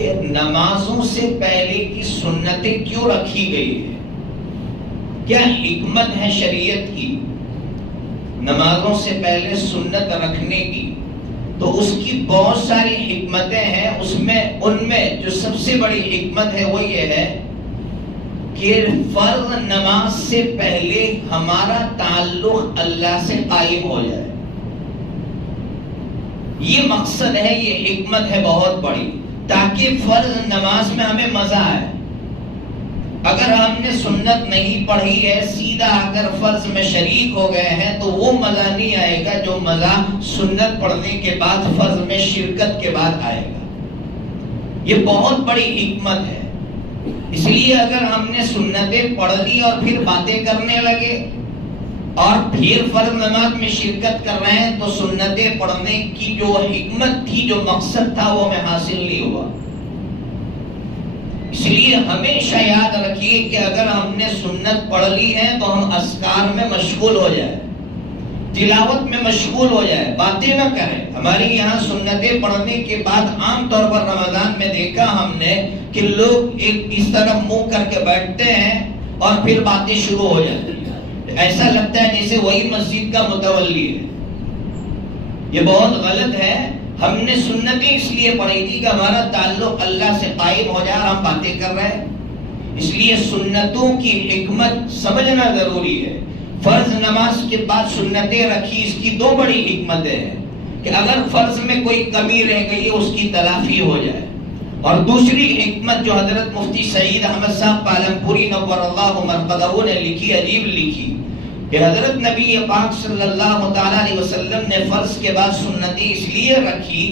کہ نمازوں سے پہلے کی سنتیں کیوں رکھی گئی ہے، کیا حکمت ہے شریعت کی نمازوں سے پہلے سنت رکھنے کی؟ تو اس کی بہت ساری حکمتیں ہیں، ان میں جو سب سے بڑی حکمت ہے وہ یہ ہے کہ فرض نماز سے پہلے ہمارا تعلق اللہ سے قائم ہو جائے۔ یہ مقصد ہے، یہ حکمت ہے بہت بڑی، تاکہ فرض نماز میں ہمیں مزہ آئے۔ اگر ہم نے سنت نہیں پڑھی ہے، سیدھا اگر فرض میں شریک ہو گئے ہیں تو وہ مزہ نہیں آئے گا جو مزہ سنت پڑھنے کے بعد فرض میں شرکت کے بعد آئے گا۔ یہ بہت بڑی حکمت ہے۔ اس لیے اگر ہم نے سنتیں پڑھ لی اور پھر باتیں کرنے لگے اور پھر فرض نماز میں شرکت کر رہے ہیں تو سنتیں پڑھنے کی جو حکمت تھی، جو مقصد تھا، وہ ہمیں حاصل نہیں ہوا۔ اس لیے ہمیشہ یاد رکھیے کہ اگر ہم نے سنت پڑھ لی ہے تو ہم اذکار میں مشغول ہو جائیں، تلاوت میں مشغول ہو جائے، باتیں نہ کریں۔ ہمارے یہاں سنتیں پڑھنے کے بعد عام طور پر رمضان میں دیکھا ہم نے کہ لوگ ایک اس طرح منہ کر کے بیٹھتے ہیں اور پھر باتیں شروع ہو جاتی ہیں، ایسا لگتا ہے جیسے وہی مسجد کا متولی ہے۔ یہ بہت غلط ہے۔ ہم نے سنتیں اس لیے پڑھی تھی کہ ہمارا تعلق اللہ سے قائم ہو جائے، ہم باتیں کر رہے ہیں۔ اس لیے سنتوں کی حکمت سمجھنا ضروری ہے۔ فرض نماز کے بعد سنتیں رکھی، اس کی دو بڑی حکمتیں ہیں کہ اگر فرض میں کوئی کمی رہ گئی ہے اس کی تلافی ہو جائے، اور دوسری حکمت جو حضرت مفتی سعید احمد صاحب پالنپوری نور اللہ مرقدہ نے لکھی، عجیب لکھی، کہ حضرت نبی پاک صلی اللہ تعالیٰ علیہ وسلم نے فرض کے بعد سنتیں اس لیے رکھی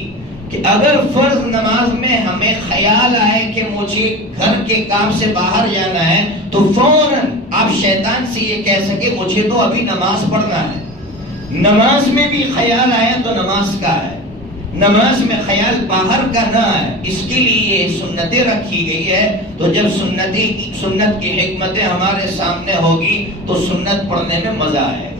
کہ اگر فرض نماز میں ہمیں خیال آئے کہ مجھے گھر کے کام سے باہر جانا ہے تو فوراً آپ شیطان سے یہ کہہ سکے مجھے تو ابھی نماز پڑھنا ہے۔ نماز میں بھی خیال آیا تو نماز کا ہے، نماز میں خیال باہر کا نہ ہے، اس کے لیے یہ سنتیں رکھی گئی ہے۔ تو جب سنت کی حکمتیں ہمارے سامنے ہوگی تو سنت پڑھنے میں مزہ آئے گا۔